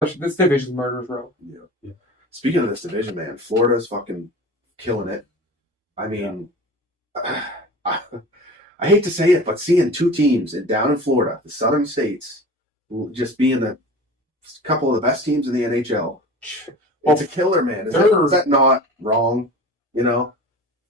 This division's murder's row. Yeah. Speaking of this division, man, Florida's fucking killing it. I mean, I hate to say it, but seeing two teams down in Florida, the Southern States, just being the couple of the best teams in the NHL, it's a killer, man. Is that not wrong? You know,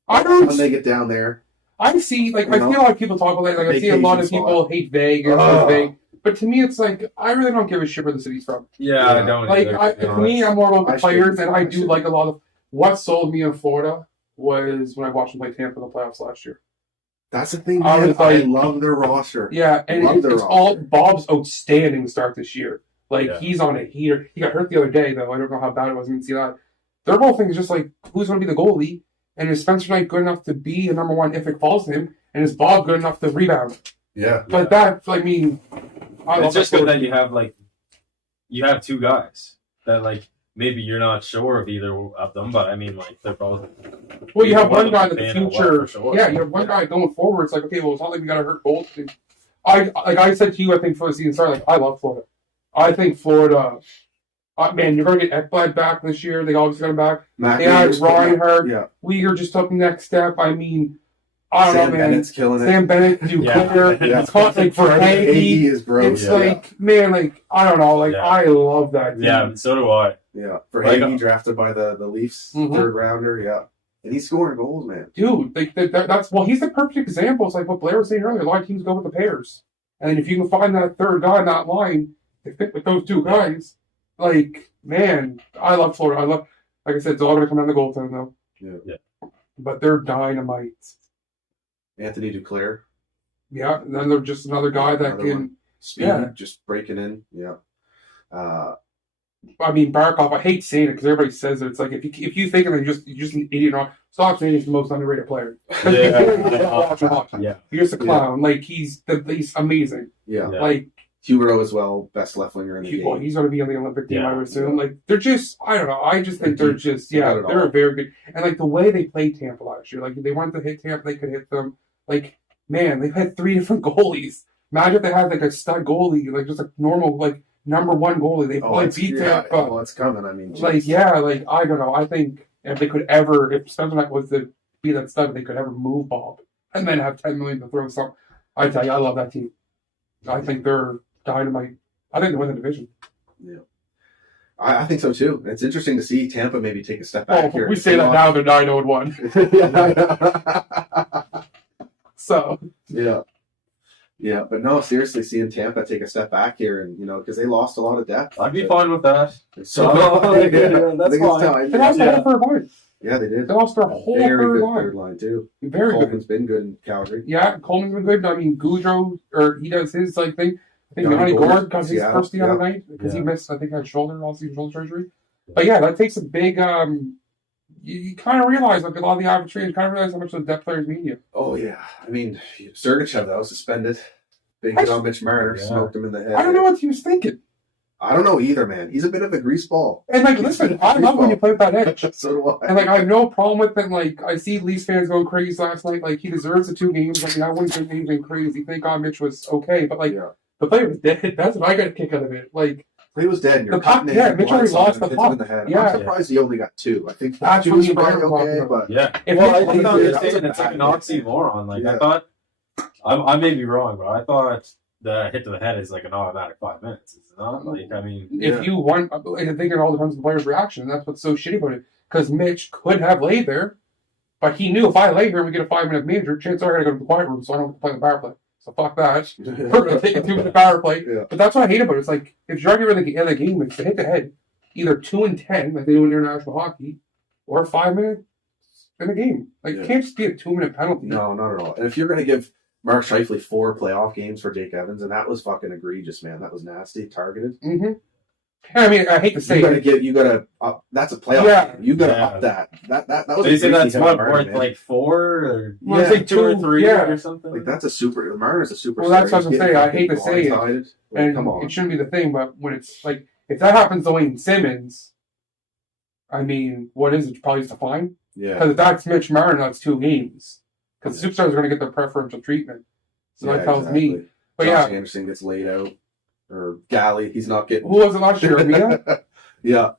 when they get down there, I see. Like, I see a lot of people talk about it. Like, I see a lot of people hate Vegas. But to me, it's like, I really don't give a shit where the city's from. Yeah, I don't. Like, to me, I'm more about the players, and I do like a lot of what sold me in Florida was when I watched them play Tampa in the playoffs last year. That's the thing, man. I love their roster. Yeah, and it's all Bob's outstanding to start this year. Like, he's on a heater. He got hurt the other day, though. I don't know how bad it was. I didn't see that. Their whole thing is just like, who's going to be the goalie? And is Spencer Knight good enough to be a number one if it falls to him? And is Bob good enough to rebound? Yeah. But that, I mean... It's just good that you have two guys that, like, maybe you're not sure of either of them, but I mean, like, they're both. Well, you have one guy in the future. Yeah, you have one guy going forward. It's like, okay, well, it's not like we got to hurt both. I said to you, I think, for the season start, like, I love Florida. I think Florida, man, you're going to get Ekblad back this year. They obviously got him back. They had Reinhardt. Yeah. Uyghur just took the next step. I mean, I don't know, man. Bennett's killing it. Sam Bennett, Duclair. It's caught, like, for Hagee. Is gross. It's like, man, like, I don't know. Like, I love that team. Yeah, so do I. Yeah, for Hagee, drafted by the Leafs, third rounder, and he's scoring goals, man. Dude, like, he's the perfect example. It's like what Blair was saying earlier. A lot of teams go with the pairs. And then if you can find that third guy in that line, they fit with those two guys. Like, man, I love Florida. Like I said, it's all going to come down to goaltending, though. Yeah. But they're dynamite. Anthony Duclair. Yeah, and then they're just another guy that can... Speed, just breaking in. Yeah. I mean, Barkov, I hate saying it because everybody says it. It's like, if you think of it, you're just an idiot. Stop saying he's the most underrated player. Yeah. You're just a clown. Like, he's amazing. Yeah. Like, Huberdeau as well, best left winger in the game. Well, he's going to be on the Olympic team, I would assume. Like, they're just, I don't know. I just think they're just, they're very good. And, like, the way they played Tampa last year, like, if they wanted to hit Tampa, they could hit them. Like, man, they've had 3 different goalies. Imagine if they had, like, a stud goalie, like, just a normal, like, number one goalie. They probably beat Tampa. Well, it's coming. I mean, like, I don't know. I think if they could ever, if Spencer Knight was to be that stud, they could ever move Bob and then have $10 million to throw some. I tell you, I love that team. I think they're dynamite. I think they win the division. Yeah. I think so too. It's interesting to see Tampa maybe take a step back here. We say that now, they're 9-1. So. Yeah, but no, seriously, seeing Tampa take a step back here, and because they lost a lot of depth. I'd be fine with that. So that's fine. They lost their whole third line. Yeah, they did. They lost their whole third line too. Very good. Coleman's been good in Calgary. Yeah, Coleman's been good. I mean, Goudreau, he does his thing. I think Yanni Gord got his first the other night because he missed. I think had shoulder surgery. But yeah, that takes a big. You kind of realize, like a lot of the average fans, kind of realize how much the depth players mean you. Oh yeah, I mean, Sergachev though suspended. Big hit on Mitch Marner, smoked him in the head. I don't know what he was thinking. I don't know either, man. He's a bit of a grease ball. And like, listen, I love when you play with that edge. So do I. And like, I have no problem with it. Like, I see Leafs fans going crazy last night. Like, he deserves the 2 games. Like, I wouldn't think anything crazy. Thank God Mitch was okay. But like, the play was dead. That's what I got a kick out of it. Like, he was dead. The puck, Mitch already lost the puck. I'm surprised he only got 2. I think that's 2 is probably okay, but I thought it's like an oxymoron. Like I thought, I may be wrong, but I thought the hit to the head is like an automatic 5 minutes. Is it not? Like, I mean, if you want, I think it all depends on the player's reaction, and that's what's so shitty about it. Because Mitch could have laid there, but he knew if I lay here and we get a 5-minute major, chances are I gotta go to the quiet room, so I don't have to play the power play. So fuck that. We're gonna take a 2-minute power play. But that's what I hate about it. It's like if you're arguing in the game, it's to hit the head, either 2 and 10, like they do in international hockey, or 5 minutes in a game. Like it can't just be a 2-minute penalty. No, not at all. And if you're gonna give Mark Scheifele 4 playoff games for Jake Evans, and that was fucking egregious, man. That was nasty, targeted. Mm-hmm. I mean, I hate to say you gotta up. That's a playoff game. You gotta up that. That was. So you say that's what worth like 4 or like 2 or 3 or something. Like that's a super. Marner's a super. Well, that's what I'm saying. I hate to say it, and come on. It shouldn't be the thing. But when it's like if that happens to Wayne Simmons, I mean, what is it? Probably just a fine. Yeah. Because if that's Mitch Marner, that's 2 games. Because the superstars are going to get their preferential treatment. So that tells me. But Josh Anderson gets laid out. or Galley. He's not getting. Who was it last year? Armia? Yeah.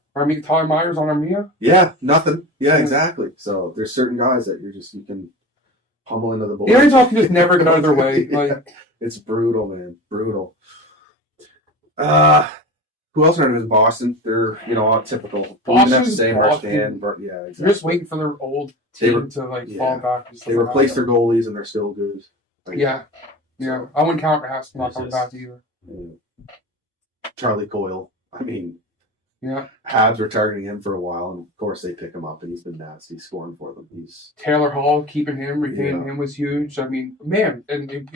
Tyler Myers on Armia? Yeah, nothing. Yeah, exactly. So there's certain guys that you can pummel into the board. The NHL can just never get out of their way. Like, it's brutal, man. Brutal. Who else are in Boston? They're, all typical. We didn't have to say Marchand, but yeah, exactly. You're just waiting for their old team to fall back. They replaced their goalies and they're still good. Yeah. I wouldn't count Haas not coming back either. Charlie Coyle. I mean, yeah. Habs were targeting him for a while, and of course they pick him up, and he's been nasty scoring for them. Taylor Hall, keeping him, retaining him was huge. I mean, man, and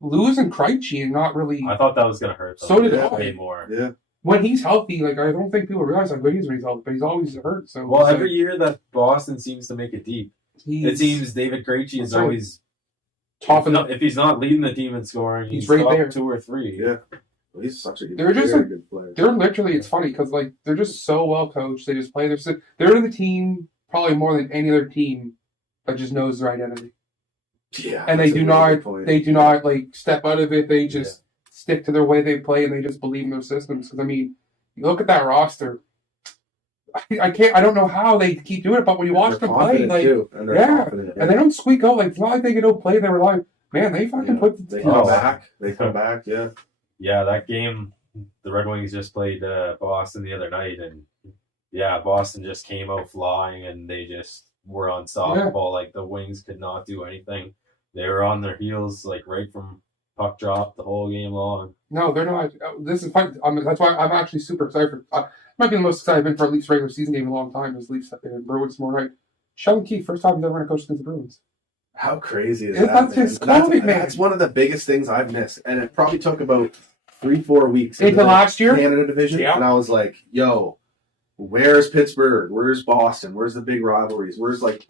losing Krejci and not really. I thought that was going to hurt them. So did I. Way more. Yeah. When he's healthy, like, I don't think people realize how good he is when he's healthy, but he's always hurt. So well, every year that Boston seems to make it deep, it seems David Krejci is always top. If he's not leading the team in scoring, he's right top there, 2 or 3. Yeah. Well, he's such a good, good player. They're literally, it's funny because like they're just so well coached. They just play they're the team probably more than any other team that just knows their identity. Yeah, and they do not like step out of it. They just stick to their way they play, and they just believe in their systems. Because I mean, you look at that roster. I don't know how they keep doing it, but when you watch them play, like and they don't squeak out. Like it's not like they don't play. They were like, man, they fucking put. They come back. They come back. Yeah. Yeah, that game, the Red Wings just played Boston the other night, and Boston just came out flying, and they just were unstoppable. Like the Wings could not do anything. They were on their heels, like right from puck drop the whole game long. No, they're not. This is fun. That's why I'm actually super excited for. Might be the most excited I've been for at least regular season game in a long time. Is Leafs and Bruins tomorrow night. Sheldon Keefe, first time he's ever going to coach against the Bruins. How crazy is that? That's one of the biggest things I've missed, and it probably took about 3-4 weeks into last year Canada division, and I was like, "Yo, where's Pittsburgh? Where's Boston? Where's the big rivalries? Where's like,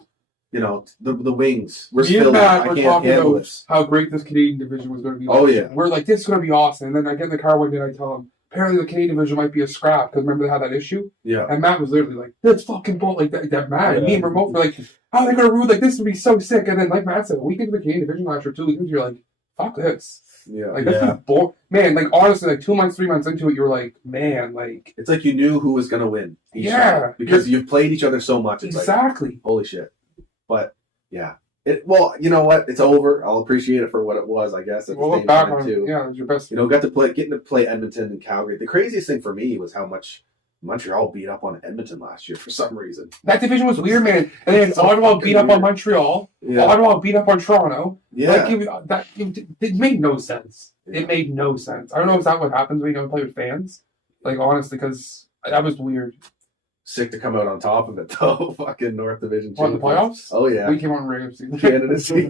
the Wings? Where's Philly? I can't handle this." How great this Canadian division was going to be. Oh yeah, we're like, this is going to be awesome. And then I get in the car one day and I tell him, apparently the Canadian division might be a scrap because remember they had that issue. Yeah. And Matt was literally like, "That's fucking bull." Like that Matt and me and Remote were like, "Oh, they're going to rule. Like this would be so sick." And then like Matt said, a week into the Canadian division last year, 2 weeks into, you're like, "Fuck this." Yeah. Like this is boring. Man, like honestly, like 2 months, 3 months into it, you were like, man, like it's like you knew who was gonna win. Because you've played each other so much. It's exactly. Like, holy shit. But yeah. Well, you know what? It's over. I'll appreciate it for what it was, I guess. We'll look back on it too. Yeah, it was your best. Getting to play Edmonton and Calgary. The craziest thing for me was how much Montreal beat up on Edmonton last year for some reason. That division was weird, man. And then Ottawa beat up on Montreal. Yeah. Ottawa beat up on Toronto. Yeah. Like, it made no sense. Yeah. It made no sense. I don't know if that's what happens when you don't play with fans. Like, honestly, because that was weird. Sick to come out on top of it, though. Fucking North Division. What, the playoffs? Oh, yeah. We came on regular season. Candidacy.